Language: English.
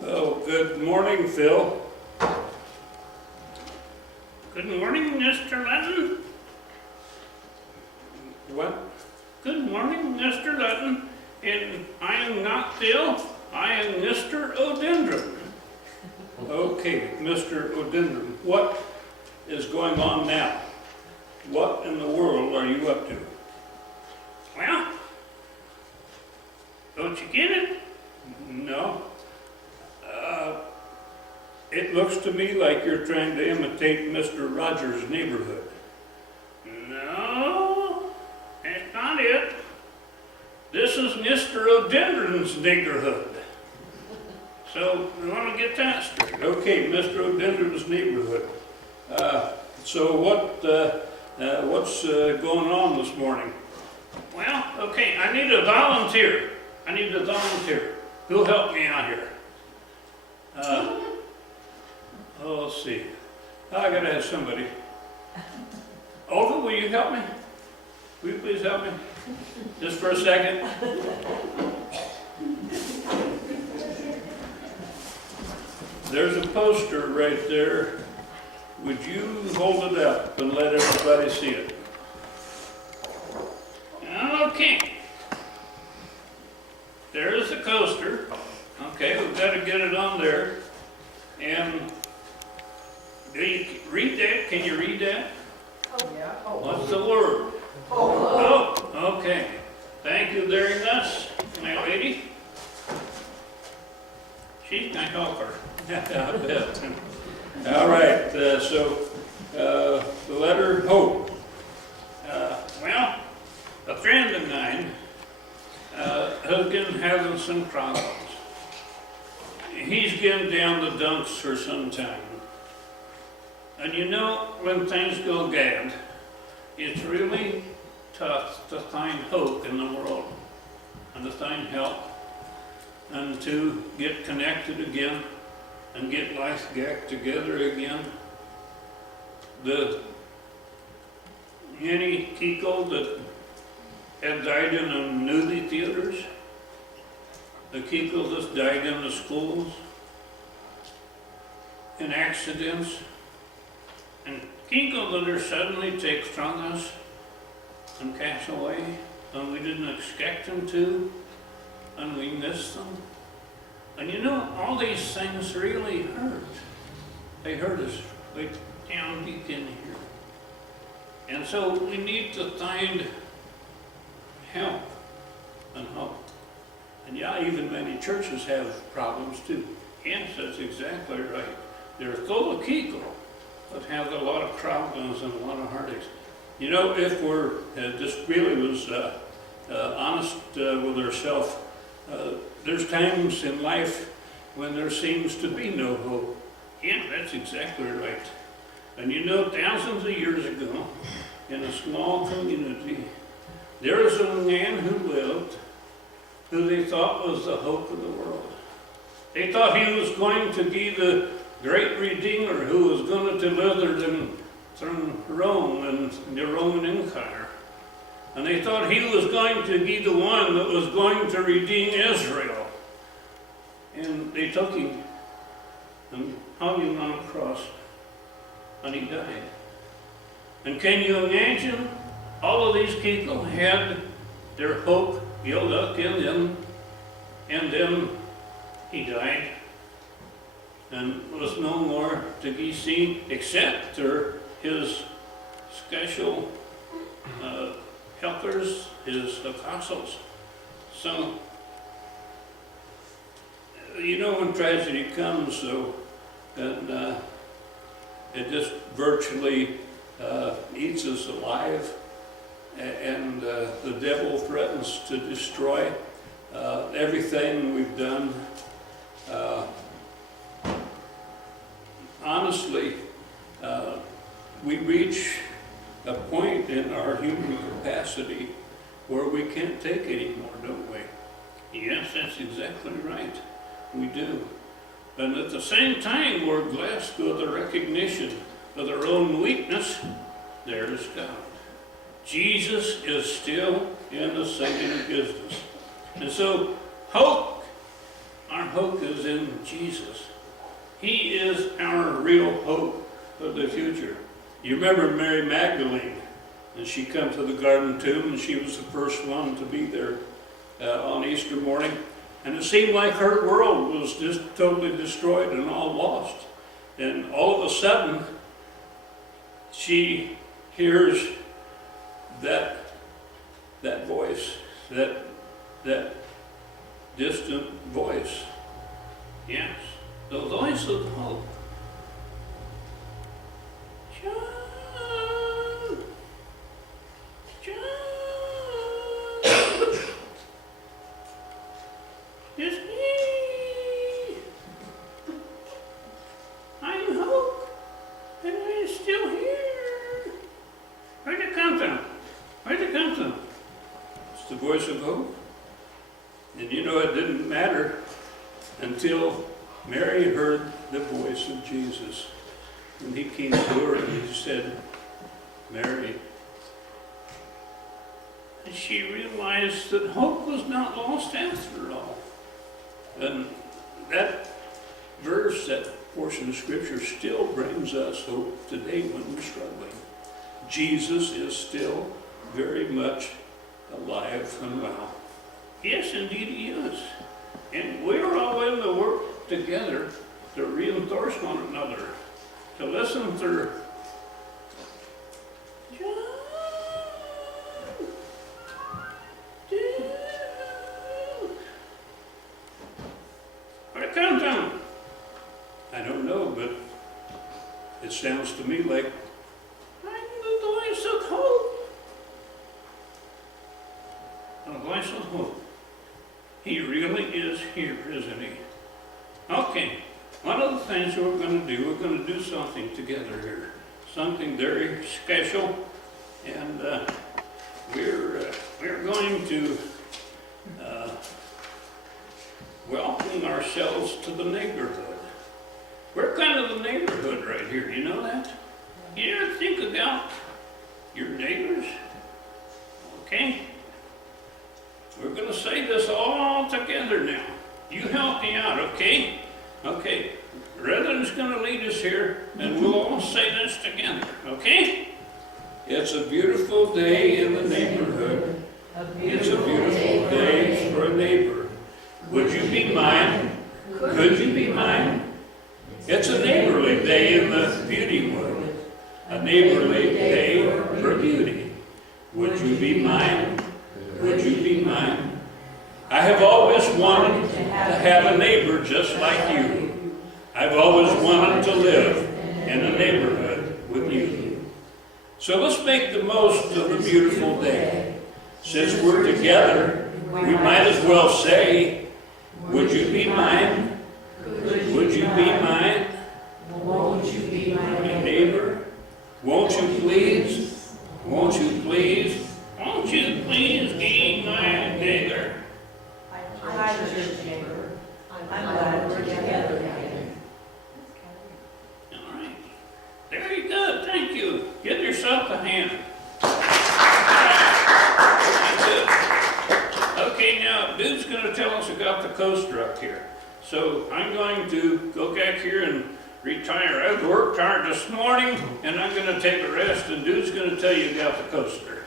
Well, good morning, Phil. Good morning, Mr. Lutton. What? Good morning, Mr. Lutton. And I am not Phil, I am Mr. Odendron. Okay, Mr. Odendron, what is going on now? What in the world are you up to? Well, don't you get it? No. It looks to me like you're trying to imitate Mr. Rogers' Neighborhood. No, that's not it. This is Mr. Odendron's neighborhood. So we want to get that straight. Okay, Mr. Odendron's Neighborhood. So what's going on this morning? Well, okay, I need a volunteer. Who'll help me out here? Let's see. I gotta have somebody. Olga, will you help me? Will you please help me? Just for a second. There's a poster right there. Would you hold it up and let everybody see it? Okay. There's the coaster. Okay, we've got to get it on there. And do you read that? Can you read that? Oh, yeah. What's the word? Oh, okay. Thank you very much, my lady. She's my helper. I bet. All right, the letter hope. Well, a friend of mine has been having some problems. He's been down the dumps for some time. And you know, when things go bad, it's really tough to find hope in the world and to find help and to get connected again and get life back together again. The Annie Kiko that had died in the movie theaters, the Kiko that's died in the schools, in accidents, and Kiko that are suddenly take from us and pass away, and we didn't expect them to, and we miss them. And you know, all these things really hurt. They hurt us way down deep in here. And so we need to find help and hope. And yeah, even many churches have problems too. Yes, that's exactly right. They're full of people that have a lot of problems and a lot of heartaches. You know, if we're just really was honest with ourselves, there's times in life when there seems to be no hope. Yeah, that's exactly right. And you know, thousands of years ago, in a small community, there was a man who lived who they thought was the hope of the world. They thought he was going to be the great Redeemer who was going to deliver them from Rome and the Roman Empire. And they thought he was going to be the one that was going to redeem Israel. And they took him and hung him on a cross, and he died. And can you imagine, all of these people had their hope built up in them, and then he died, and was no more to be seen except for his special helpers, his apostles. So, you know, when tragedy comes, and it just virtually eats us alive, and the devil threatens to destroy everything we've done. Honestly, we reach a point in our human capacity where we can't take anymore, don't we? Yes, that's exactly right. We do. And at the same time, we're blessed with the recognition of our own weakness. There's God. Jesus is still in the saving business. And so, hope, our our hope is in Jesus. He is our real hope of the future. You remember Mary Magdalene, and she come to the garden tomb, and she was the first one to be there on Easter morning. And it seemed like her world was just totally destroyed and all lost. And all of a sudden, she hears that voice, that distant voice. Yes, the voice of hope. John! John! It's me! I'm Hope, and I'm still here. Where'd it come from? Where'd it come from? It's the voice of hope. And you know, it didn't matter until Mary heard the voice of Jesus. And he came to her and he said, Mary. And she realized that hope was not lost after all. And that verse, that portion of Scripture still brings us hope today when we're struggling. Jesus is still very much alive and well. Yes, indeed he is. And we're all in the work together to reinforce one another, to listen through. Where'd it come from? I don't know, but it sounds to me like I'm the voice of hope. The voice of hope. He really is here, isn't he? Okay, one of the things we're going to do something together here. Something very special. And we're going to welcome ourselves to the neighborhood. We're kind of the neighborhood right here, you know that? You ever think about your neighbors? Okay? We're going to say this all together now. You help me out, okay? Okay. Brethren's going to lead us here, and we'll all say this together, okay? It's a beautiful day in the neighborhood. It's a beautiful day for a neighbor. Would you be mine? Could you be mine? It's a neighborly day in the beauty wood. A neighborly day for beauty. Would you be mine? Would you be mine? I have always wanted to have a neighbor just like you. I've always wanted to live in a neighborhood with you. So let's make the most of the beautiful day. Since we're together, we might as well say, would you be mine? Would you be mine? Won't you be my neighbor? Won't you please? Won't you please? Won't you please be my neighbor? Hi, church neighbor. I'm glad we're together again. All right. Very good. Thank you. Give yourself a hand. Very good. Okay, now, dude's going to tell us about the coaster up here. So I'm going to go back here and retire. I've worked hard this morning, and I'm going to take a rest, and dude's going to tell you about the coaster.